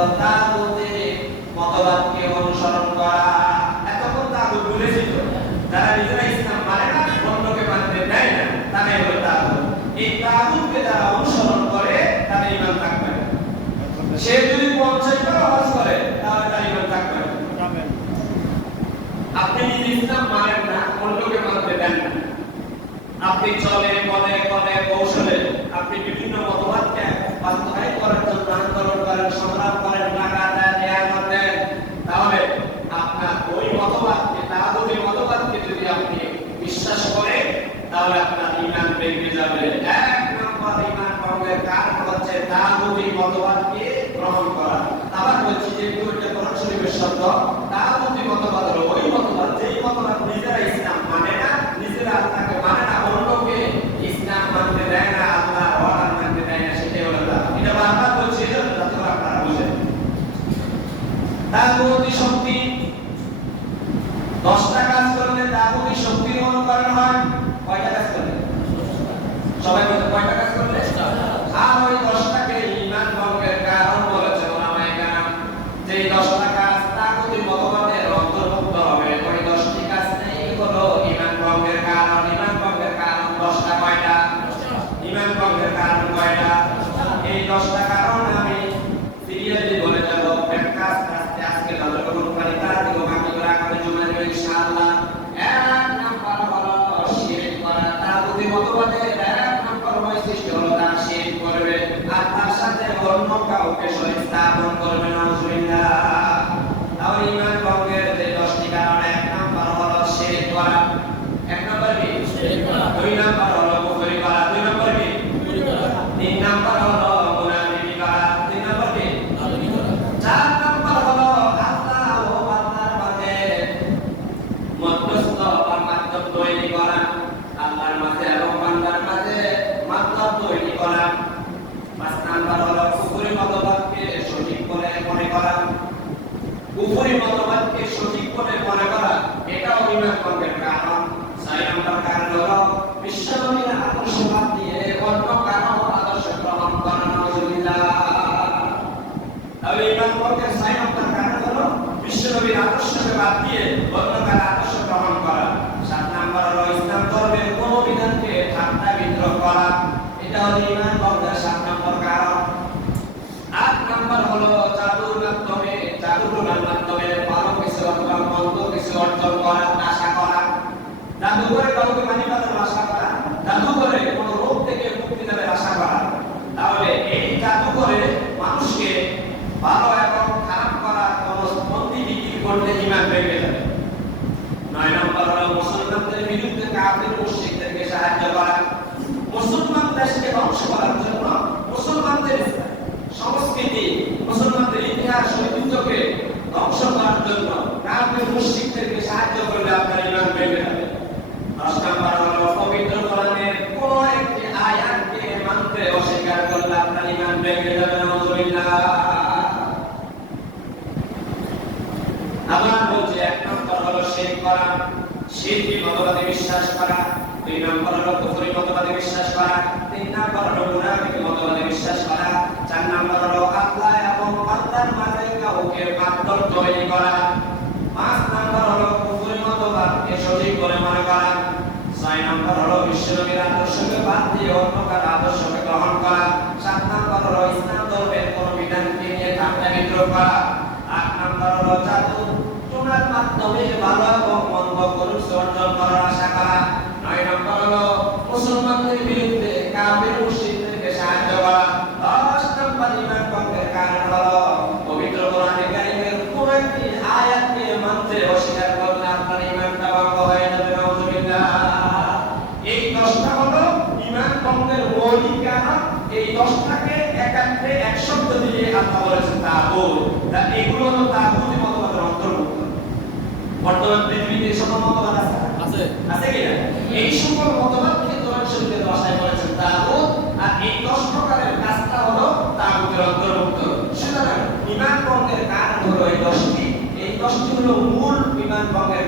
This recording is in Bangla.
হলো তাগুতের মতবাদকে অনুসরণ করা। এতক্ষণ তাগুত বুঝেছিল, যারা নিজেরা ইসলাম মানে না, অন্যকে মানতে দেয় না, তারাই হলো তাগুত। এই তাগুতকে যারা অনুসরণ করে তাদের ঈমান থাকবে না। সে যদি 50 বার ওয়াজ করে তাহলে তার ঈমান থাকবে না। আপনি নিজে ইসলাম মানেন না, অন্যকে মানতে দেন না, আপনি চলে পদে পদে কৌশলে আপনি বিভিন্ন মতবাদকে বাস্তবায়ন করার জন্য আন্দোলন করেন, সংগ্রাম করেন, টাকা দেন, নিয়ামত দেন, তাহলে আপনার ওই মতবাদকে, তাগুতি মতবাদকে যদি আপনি বিশ্বাস করেন তাহলে আপনার ঈমান ভেঙে যাবে। এক নম্বর ঈমান ভঙ্গের কারণ হচ্ছে তাগুতি মতবাদকে গ্রহণ করা। আবার বলছি যে এটা কোরআন শরীফের শব্দ। তাগুতি মতবাদ হলো ওই মতবাদ যেই মতবাদ নিজেরা ইসলাম মানে না, নিজেরা আল্লাহকে মানে না, অন্যকে ইসলাম মানতে দেয় না, আল্লাহর ওয়াদা মানতে দেয় না, সেটাই হলো তাগুত। এটা বারবার বলছি যাতে আপনারা বুঝেন। তাগুতি শক্তি 10টা কাজ করলে তাগুতি শক্তির অনুকরণ হয়। কয়টা কাজ করলে? সবাই বলেন কয়টা কাজ করলে? আর ওই 10টাকে ঈমান ভঙ্গের কারণ বলেছে ওলামায়ে কেরাম। যে 10টা কাজ তাগুতি মতবাদের অন্তর্ভুক্ত হবে, ওই 10টি কাজ নেই হলো ঈমান ভঙ্গের কারণ। ঈমান ভঙ্গের কারণ 10টা। কয়টা? ঈমান ভঙ্গের কারণ কয়টা? এই 10টা কারণ আমি সিরিয়ালি বলে যাব। একটা আস্তে আস্তে নজর করুন, তারা দিও বাকি করে আগামী জুমায় ইনশাআল্লাহ। এক নাম্বার হলো শিরক করা। তাগুতি মতবাদের এক নাম্বার বৈশিষ্ট্য হলো তারা শিরক করবে আর তার সাথে অন্য কাউকে শরীক স্থাপন করবে না। নাউযুবিল্লাহ। তাহলে ঈমান ভঙ্গের যে 10টি কারণ, এক নাম্বার হলো শিরক করা। এক নাম্বার কি? শিরক করা। দুই নাম্বার হলো কুফরি করা। দুই নাম্বার কি? কুফরি করা। তিন নাম্বার হলো মুনাফিকি করা। তিন নাম্বার কি? মুনাফিকি করা। চার নাম্বার হলো আল্লাহ ও বান্দার মাঝে মধ্যস্থ বা মাধ্যম তৈরি করা। আল্লাহর মাঝে এবং বান্দার মাঝে মাধ্যম তৈরি করা। পাঁচ নাম্বার হলো কুফরি মতবাদকে সঠিক বলে মনে করা। কুফরি মতবাদকে সঠিক বলে মনে করা এটাও ঈমান ভঙ্গের কারণ। ছয় নাম্বার কারণ হলো বিশ্বনবীর আদর্শবাদ দিয়ে অন্য কারো আদর্শ গ্রহণ করা। নাউযুবিল্লাহ। তাহলে ঈমান ভঙ্গের 6 নম্বর কারণ হলো বিশ্বনবীর আদর্শকে বাদ দিয়ে অন্য কারো আদর্শ গ্রহণ করা। 7 নম্বর হলো ইসলাম ধর্মের কোন বিধানকে ঠাট্টা বিদ্রোহ করা। এটা হলো ঈমান ভঙ্গের 7 নম্বর কারণ। 8 নম্বর হলো জাদুর মাধ্যমে ভালো কিছু অথবা মন্দ কিছু অর্জন করা, আশা করা। জাদু করে কাউকে মানি পাওয়ার আশা করা, জাদু করে কোনো রোগ থেকে মুক্তি দেওয়ার আশা করা। তাহলে এই জাদু করে মানুষকে ভালো এবং খারাপ করা কোন মন্দি বিক্রি করলে ঈমান ভেঙে যাবে। 9 নম্বর হলো মুসলমানদের বিরুদ্ধে কাফির মুশরিকদেরকে সাহায্য করা। মুসলমান দেশকে ধ্বংস করার জন্য মুসলমানদের সংস্কৃতি, মুসলমানদের ইতিহাস ঐতিহ্যকে ধ্বংস করার জন্য কাফির মুশরিকদেরকে সাহায্য করলে আপনার ঈমান ভেঙে যাবে। 10 নম্বর হলো পবিত্র কোরআনের কোন একটি আয়াতকে মানতে অস্বীকার করলে আপনার ঈমান ভেঙে যাবে। নাউযুবিল্লাহ। আবার বলছে 1 নম্বর হলো শিরক করা, শিরকি মতবাদে বিশ্বাস করা। 2 নম্বর হলো কুফরি মতবাদে বিশ্বাস করা। 3 নম্বর হলো মুনাফিকি মতবাদে বিশ্বাস করা। 4 নম্বর হলো আল্লাহ এবং বান্দার মাঝে কাউকে মাধ্যম তৈরি করা। 5 নম্বর হলো কুফরি মতবাদকে সঠিক বলে মনে করা। 6 নম্বর হলো বিশ্বনবীর আদর্শকে বাদ দিয়ে অন্য কারো আদর্শকে গ্রহণ করা। 7 নম্বর হলো ইসলাম ধর্মের কোন বিধানকে নিয়ে ঠাট্টা বিদ্রোহ করা। 8 নম্বর হলো জাদু টোনার মাধ্যমে ভালো এবং মন্দ কিছু অর্জন করার আশা করা। 9 নম্বর হলো মুসলমানদের বিরুদ্ধে কাফির মুশরিকদেরকে সাহায্য করা। 10 নম্বর ঈমান ভঙ্গের কারণ হলো পবিত্র কোরআনে কারীমের কোন একটি আয়াতকে মানতে অস্বীকার করলে আপনার ঈমানটা ভঙ্গ হয়ে যাবে। নাউযুবিল্লাহ। এই 10টা হলো ঈমান ভঙ্গের মৌলিক কারণ। এই 10টাকে একাত্রে এক শব্দ দিয়ে আল্লাহ বলেছেন তাগুত। তা এগুলো হলো তাগুতি মতবাদের অন্তর্ভুক্ত। বর্তমান পৃথিবীতে এই সকল মতবাদ আছে কি না? এই সকল মতবাদকে কোরআন শরীফের ভাষায় বলেছেন তাগুত। আর এই 10 প্রকারের কাজটা হলো তাগুতের অন্তর্ভুক্ত। সুতরাং ঈমান ভঙ্গের কারণ হলো এই 10টি। এই 10টি হলো মূল ঈমান ভঙ্গের